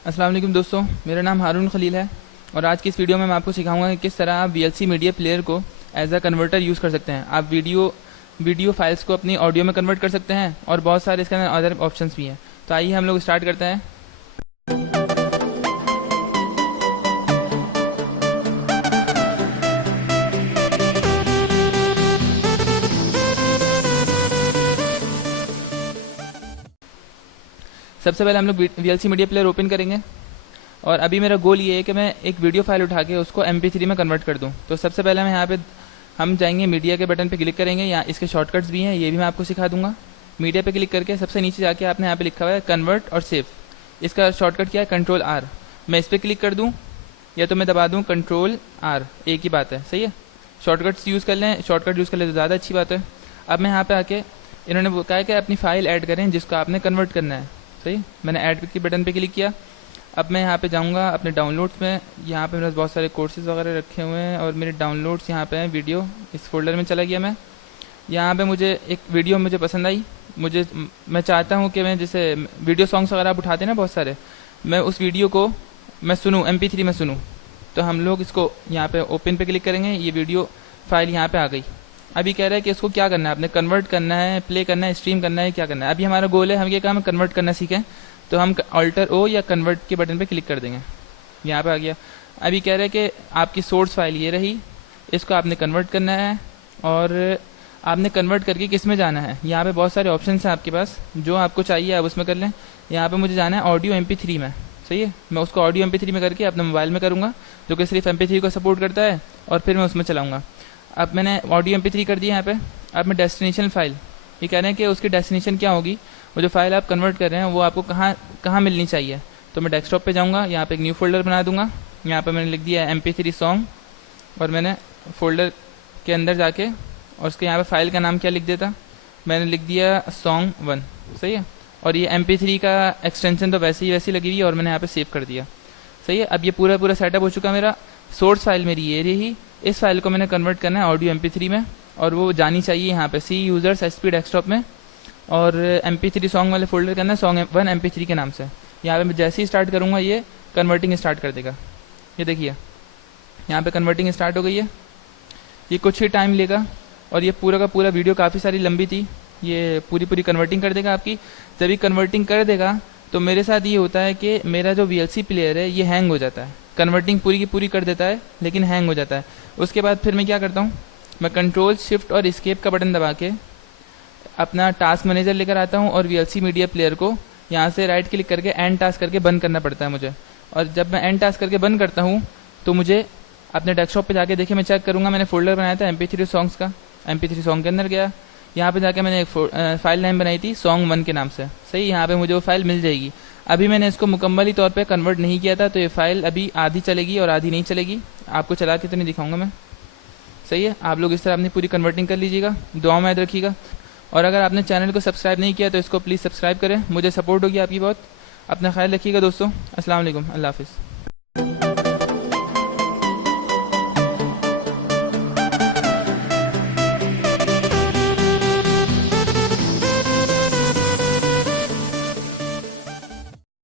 अस्सलाम वालेकुम दोस्तों, मेरा नाम हारून खलील है और आज की इस वीडियो में मैं आपको सिखाऊंगा कि किस तरह आप VLC मीडिया प्लेयर को एज अ कन्वर्टर यूज़ कर सकते हैं। आप वीडियो फाइल्स को अपनी ऑडियो में कन्वर्ट कर सकते हैं और बहुत सारे इसके अंदर अदर ऑप्शंस भी हैं। तो आइए हम लोग स्टार्ट करते हैं। सबसे पहले हम लोग VLC मीडिया प्लेयर ओपन करेंगे और अभी मेरा गोल ये है कि मैं एक वीडियो फाइल उठा के उसको MP3 में कन्वर्ट कर दूं। तो सबसे पहले हम यहाँ पे हम जाएंगे, मीडिया के बटन पे क्लिक करेंगे। यहाँ इसके शॉर्टकट्स भी हैं, ये भी मैं आपको सिखा दूंगा। मीडिया पे क्लिक करके सबसे नीचे जाके आपने यहाँ पे लिखा हुआ है कन्वर्ट और सेव। इसका शॉर्टकट क्या है? Ctrl+R। मैं इस पर क्लिक कर दूँ या तो मैं दबा दूँ Ctrl+R, एक ही बात है, सही है। शॉर्टकट्स यूज़ कर लें, शॉर्टकट यूज़ कर लें तो ज़्यादा अच्छी बात है। अब मैं यहाँ पे आके इन्होंने कहा है कि अपनी फाइल ऐड करें जिसको आपने कन्वर्ट करना है, सही। मैंने ऐड के बटन पे क्लिक किया। अब मैं यहाँ पे जाऊँगा अपने डाउनलोड्स में। यहाँ पे मेरे पास बहुत सारे कोर्सेज वगैरह रखे हुए हैं और मेरे डाउनलोड्स यहाँ पे हैं। वीडियो इस फोल्डर में चला गया मैं। यहाँ पे मुझे एक वीडियो मुझे पसंद आई। मैं चाहता हूँ कि मैं जैसे वीडियो सॉन्ग्स वगैरह आप उठाते हैं ना बहुत सारे, मैं उस वीडियो को मैं सुनूँ, MP3 में सुनूँ। तो हम लोग इसको यहाँ पे ओपन पे क्लिक करेंगे। ये वीडियो फाइल यहाँ पे आ गई। अभी कह रहा है कि इसको क्या करना है, आपने कन्वर्ट करना है, प्ले करना है, स्ट्रीम करना है, क्या करना है। अभी हमारा गोल है, हम ये काम कन्वर्ट करना सीखें। तो हम Alt+O या कन्वर्ट के बटन पे क्लिक कर देंगे। यहाँ पे आ गया। अभी कह रहे हैं कि आपकी सोर्स फाइल ये रही, इसको आपने कन्वर्ट करना है और आपने कन्वर्ट करके किस में जाना है। यहाँ पे बहुत सारे ऑप्शन हैं आपके पास, जो आपको चाहिए आप उसमें कर लें। यहाँ पे मुझे जाना है ऑडियो MP3 में, सही है। मैं उसको ऑडियो MP3 में करके अपने मोबाइल में करूँगा, जो कि सिर्फ MP3 को सपोर्ट करता है, और फिर मैं उसमें चलाऊँगा। अब मैंने ऑडियो MP3 कर दिया यहाँ पे। अब मैं डेस्टिनेशन फाइल, ये कह रहे हैं कि उसकी डेस्टिनेशन क्या होगी, वो जो फाइल आप कन्वर्ट कर रहे हैं वो आपको कहाँ मिलनी चाहिए। तो मैं डेस्कटॉप पे जाऊँगा, यहाँ पे एक न्यू फोल्डर बना दूंगा। यहाँ पे मैंने लिख दिया है MP3 सॉन्ग और मैंने फोल्डर के अंदर जाके और उसके यहाँ पे फाइल का नाम क्या लिख देता, मैंने लिख दिया Song1, सही है। और ये MP3 का एक्सटेंशन तो वैसी लगी हुई है और मैंने यहाँ पे सेव कर दिया, सही है। अब ये पूरा सेटअप हो चुका मेरा। सोर्स फाइल मेरी ये रही, इस फाइल को मैंने कन्वर्ट करना है ऑडियो MP3 में और वो जानी चाहिए यहाँ पे C यूजर्स SP डेस्कटॉप में, और MP3 सॉन्ग वाले फोल्डर करना है Song1 MP3 के नाम से। यहाँ पे मैं जैसे ही स्टार्ट करूँगा ये कन्वर्टिंग स्टार्ट कर देगा। ये देखिए यहाँ पे कन्वर्टिंग स्टार्ट हो गई है। ये कुछ ही टाइम लेगा और ये पूरा का पूरा वीडियो काफ़ी सारी लंबी थी, ये पूरी कन्वर्टिंग कर देगा आपकी। जब ये कन्वर्टिंग कर देगा तो मेरे साथ ये होता है कि मेरा जो VLC प्लेयर है ये हैंग हो जाता है। कन्वर्टिंग पूरी की पूरी कर देता है लेकिन हैंग हो जाता है। उसके बाद फिर मैं क्या करता हूँ, मैं Ctrl Shift और Escape का बटन दबा के अपना टास्क मैनेजर लेकर आता हूँ और VLC मीडिया प्लेयर को यहाँ से राइट क्लिक करके एंड टास्क करके बंद करना पड़ता है मुझे। और जब मैं एंड टास्क करके बंद करता हूँ तो मुझे अपने डेस्कटॉप पे जाके देखिए, मैं चेक करूँगा मैंने फोल्डर बनाया था MP3 सॉन्ग्स का। MP3 सॉन्ग के अंदर गया, यहाँ पे जाके मैंने एक फाइल नेम बनाई थी Song1 के नाम से, सही। यहाँ पे मुझे वो फाइल मिल जाएगी। अभी मैंने इसको मुकम्मली तौर पे कन्वर्ट नहीं किया था, तो ये फाइल अभी आधी चलेगी और आधी नहीं चलेगी। आपको चला के तो नहीं दिखाऊंगा मैं, सही है। आप लोग इस तरह अपनी पूरी कन्वर्टिंग कर लीजिएगा, दुआ में याद रखिएगा। और अगर आपने चैनल को सब्सक्राइब नहीं किया तो इसको प्लीज़ सब्सक्राइब करें, मुझे सपोर्ट होगी आपकी बहुत। अपना ख्याल रखिएगा दोस्तों। अस्सलाम वालेकुम, अल्लाह हाफिज़।